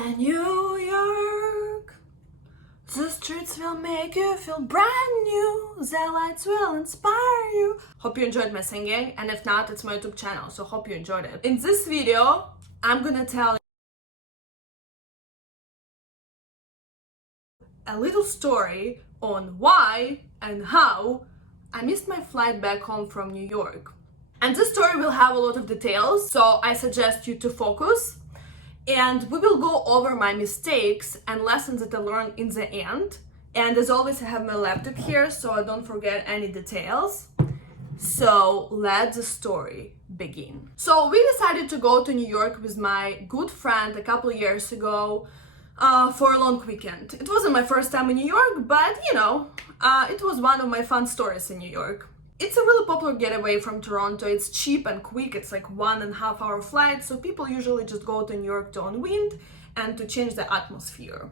And New York, the streets will make you feel brand new, the lights will inspire you. Hope you enjoyed my singing, and if not, it's my YouTube channel, so hope you enjoyed it. In this video, I'm gonna tell a little story on why and how I missed my flight back home from New York. And this story will have a lot of details, so I suggest you to focus. And we will go over my mistakes and lessons that I learned in the end. And as always, I have my laptop here, so I don't forget any details. So let the story begin. So we decided to go to New York with my good friend a couple of years ago for a long weekend. It wasn't my first time in New York, but you know, it was one of my fun stories in New York. It's a really popular getaway from Toronto. It's cheap and quick. It's like 1.5 hour flight. So people usually just go to New York to unwind and to change the atmosphere.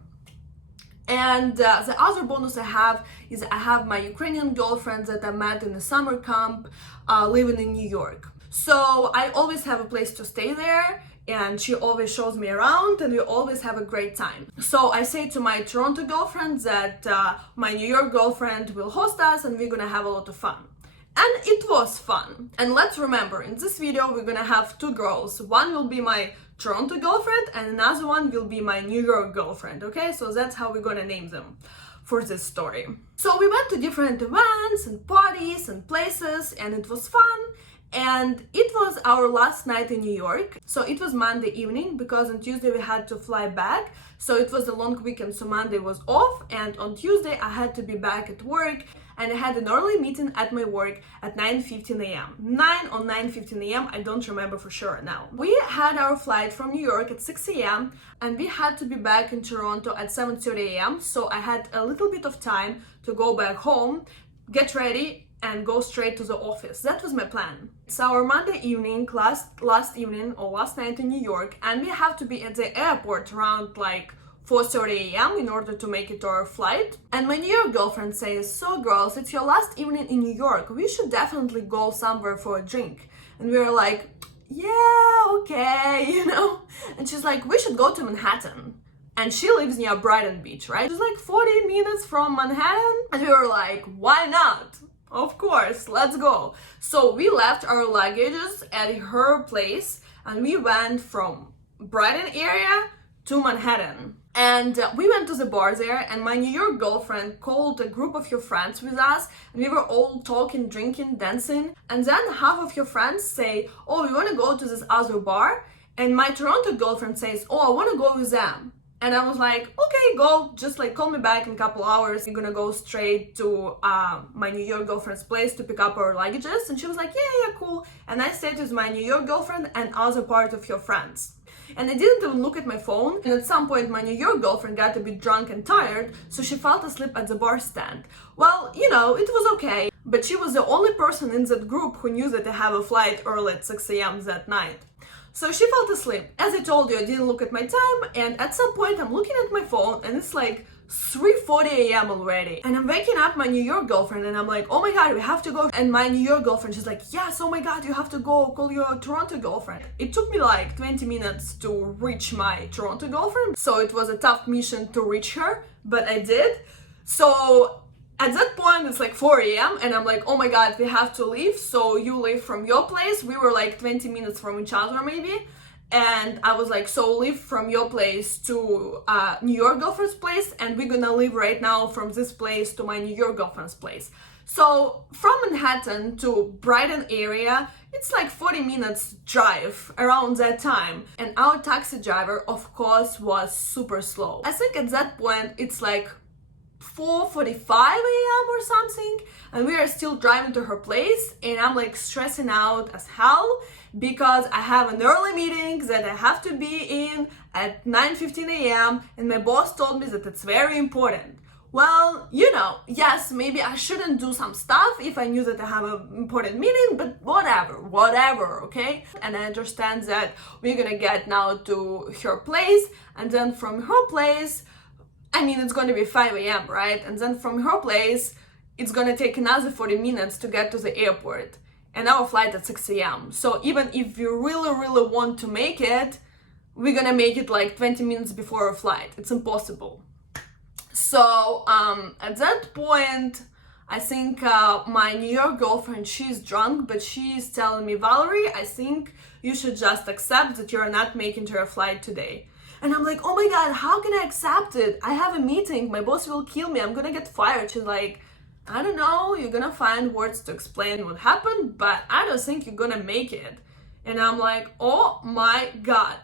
And the other bonus I have is I have my Ukrainian girlfriend that I met in a summer camp living in New York. So I always have a place to stay there, and she always shows me around, and we always have a great time. So I say to my Toronto girlfriend that my New York girlfriend will host us and we're gonna have a lot of fun. And it was fun. And let's remember, in this video we're gonna have two girls. One will be my Toronto girlfriend and another one will be my New York girlfriend, okay? So that's how we're gonna name them for this story. So we went to different events and parties and places, and it was fun. And it was our last night in New York. So it was Monday evening, because on Tuesday we had to fly back. So it was a long weekend, so Monday was off, and on Tuesday I had to be back at work, and I had an early meeting at my work at 9:15 a.m. 9 or 9:15 a.m. I don't remember for sure now. We had our flight from New York at 6 a.m. and we had to be back in Toronto at 7:30 a.m. So I had a little bit of time to go back home, get ready, and go straight to the office. That was my plan. It's our Monday evening, last evening or last night in New York, and we have to be at the airport around like 4:30 a.m. in order to make it to our flight. And my New York girlfriend says, "So girls, it's your last evening in New York. We should definitely go somewhere for a drink." And we were like, "Yeah, okay, you know." And she's like, "We should go to Manhattan." And she lives near Brighton Beach, right? It's like 40 minutes from Manhattan. And we were like, "Why not? Of course, let's go." So we left our luggages at her place and we went from Brighton area to Manhattan. And we went to the bar there, and my New York girlfriend called a group of her friends with us, and we were all talking, drinking, dancing. And then half of her friends say, "Oh, we want to go to this other bar." And my Toronto girlfriend says, "Oh, I want to go with them." And I was like, "Okay, go, just like call me back in a couple hours. We're gonna go straight to my New York girlfriend's place to pick up our luggages." And she was like, yeah, cool. And I stayed with my New York girlfriend and other part of her friends. And I didn't even look at my phone, and at some point my New York girlfriend got a bit drunk and tired, so she fell asleep at the bar stand. Well, you know, it was okay, but she was the only person in that group who knew that I have a flight early at 6 a.m. that night. So she fell asleep. As I told you, I didn't look at my time, and at some point I'm looking at my phone and it's like 3:40 a.m. already. And I'm waking up my New York girlfriend and I'm like, "Oh my god, we have to go." And my New York girlfriend, she's like, "Yes, oh my god, you have to go, call your Toronto girlfriend." It took me like 20 minutes to reach my Toronto girlfriend. So it was a tough mission to reach her, but I did. So at that point, it's like 4 a.m. and I'm like, "Oh my god, we have to leave." So you leave from your place. We were like 20 minutes from each other maybe. And I was like, "So leave from your place to New York girlfriend's place, and we're gonna leave right now from this place to my New York girlfriend's place." So from Manhattan to Brighton area, it's like 40 minutes drive around that time. And our taxi driver, of course, was super slow. I think at that point, it's like 4:45 a.m. or something, and we are still driving to her place, and I'm like stressing out as hell because I have an early meeting that I have to be in at 9:15 a.m. and my boss told me that it's very important. Well, you know, yes, maybe I shouldn't do some stuff if I knew that I have an important meeting, but whatever, okay? And I understand that we're gonna get now to her place, and then from her place, I mean, it's going to be 5 a.m., right? And then from her place, it's going to take another 40 minutes to get to the airport. And our flight at 6 a.m. So even if you really want to make it, we're gonna make it like 20 minutes before our flight. It's impossible. So at that point, I think my New York girlfriend, she's drunk, but she's telling me, Valerie, I think you should just accept that you're not making your flight today. And I'm like, oh my God, how can I accept it? I have a meeting, my boss will kill me, I'm gonna get fired. She's like, I don't know, you're gonna find words to explain what happened, but I don't think you're gonna make it. And I'm like, oh my God.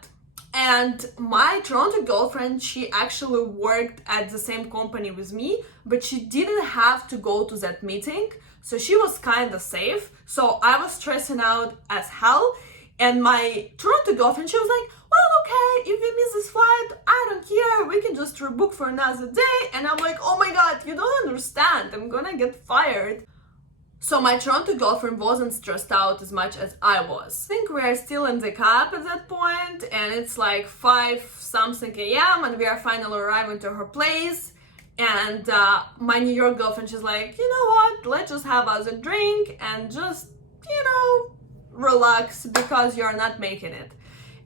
And my Toronto girlfriend, she actually worked at the same company with me, but she didn't have to go to that meeting. So she was kind of safe. So I was stressing out as hell. And my Toronto girlfriend, she was like, well, okay, if we miss this flight, I don't care. We can just rebook for another day. And I'm like, oh my God, you don't understand. I'm gonna get fired. So my Toronto girlfriend wasn't stressed out as much as I was. I think we are still in the cab at that point, and it's like 5-something a.m. and we are finally arriving to her place. And my New York girlfriend, she's like, you know what, let's just have us a drink and just, relax because you're not making it.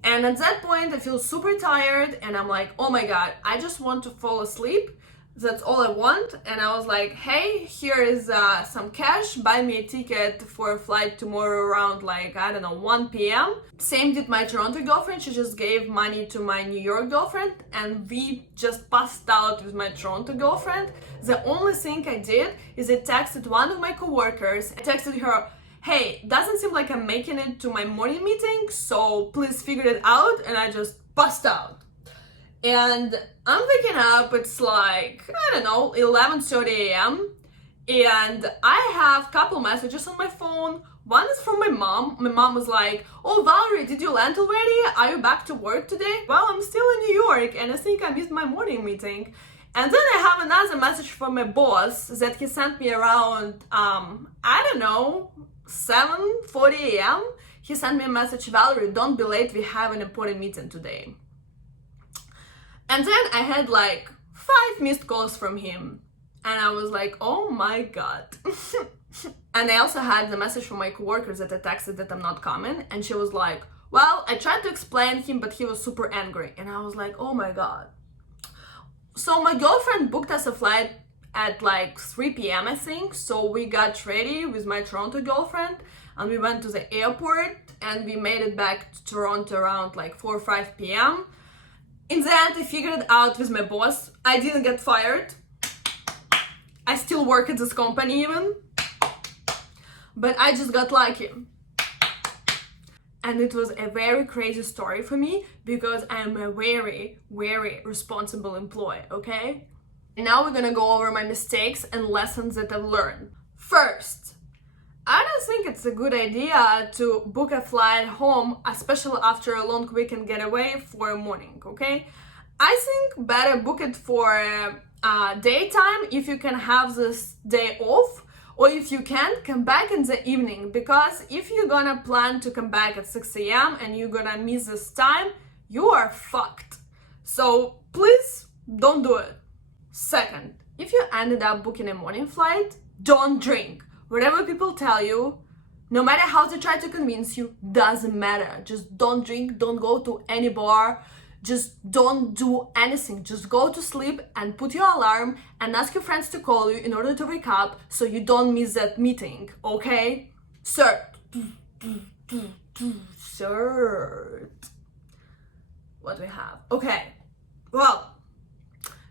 And at that point, I feel super tired and I'm like, oh my God, I just want to fall asleep. That's all I want. And I was like, hey, here is some cash, buy me a ticket for a flight tomorrow around 1 p.m. Same did my Toronto girlfriend. She just gave money to my New York girlfriend and we just passed out with my Toronto girlfriend. The only thing I did is I texted one of my coworkers. I texted her, hey, doesn't seem like I'm making it to my morning meeting, so please figure it out. And I just passed out. And I'm waking up, it's 11:30 a.m. And I have a couple messages on my phone. One is from my mom. My mom was like, oh, Valerie, did you land already? Are you back to work today? Well, I'm still in New York and I think I missed my morning meeting. And then I have another message from my boss that he sent me around, 7:40 a.m. He sent me a message, Valerie, don't be late, we have an important meeting today. And then I had 5 missed calls from him. And I was like, oh my God. And I also had the message from my coworkers that I texted that I'm not coming. And she was like, well, I tried to explain him, but he was super angry. And I was like, oh my God. So my girlfriend booked us a flight at 3 p.m. I think. So we got ready with my Toronto girlfriend and we went to the airport and we made it back to Toronto around 4 or 5 p.m. In the end, I figured it out with my boss. I didn't get fired. I still work at this company even. But I just got lucky. And it was a very crazy story for me because I am a very, very responsible employee, okay? And now we're gonna go over my mistakes and lessons that I've learned. First, I don't think it's a good idea to book a flight home, especially after a long weekend getaway for a morning, okay? I think better book it for daytime if you can have this day off, or if you can't, come back in the evening, because if you're gonna plan to come back at 6 a.m. and you're gonna miss this time, you are fucked. So please don't do it. Second, if you ended up booking a morning flight, don't drink. Whatever people tell you, no matter how they try to convince you, doesn't matter. Just don't drink, don't go to any bar, just don't do anything. Just go to sleep and put your alarm and ask your friends to call you in order to wake up so you don't miss that meeting, okay? Third. What do we have? Okay, well,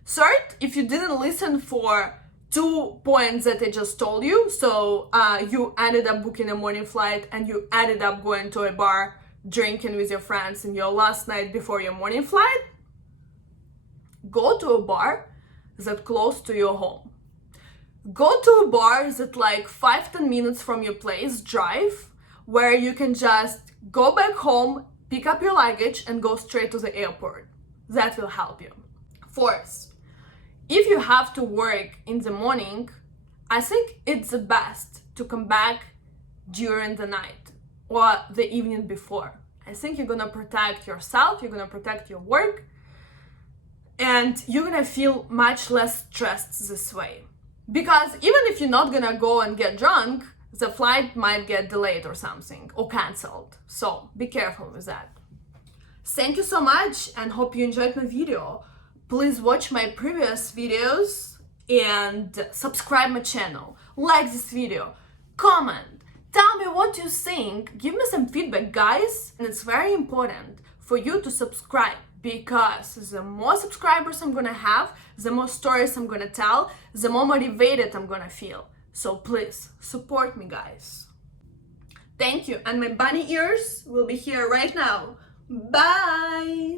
third, if you didn't listen for 2 points that I just told you, so you ended up booking a morning flight and you ended up going to a bar, drinking with your friends in your last night before your morning flight, go to a bar that's close to your home. Go to a bar that's 5-10 minutes from your place, drive, where you can just go back home, pick up your luggage and go straight to the airport. That will help you. Fourth, if you have to work in the morning, I think it's the best to come back during the night or the evening before. I think you're gonna protect yourself, you're gonna protect your work, and you're gonna feel much less stressed this way. Because even if you're not gonna go and get drunk, the flight might get delayed or something, or cancelled. So be careful with that. Thank you so much and hope you enjoyed my video. Please watch my previous videos and subscribe my channel. Like this video, comment, tell me what you think, give me some feedback, guys. And it's very important for you to subscribe, because the more subscribers I'm gonna have, the more stories I'm gonna tell, the more motivated I'm gonna feel. So please support me, guys. Thank you, and my bunny ears will be here right now. Bye!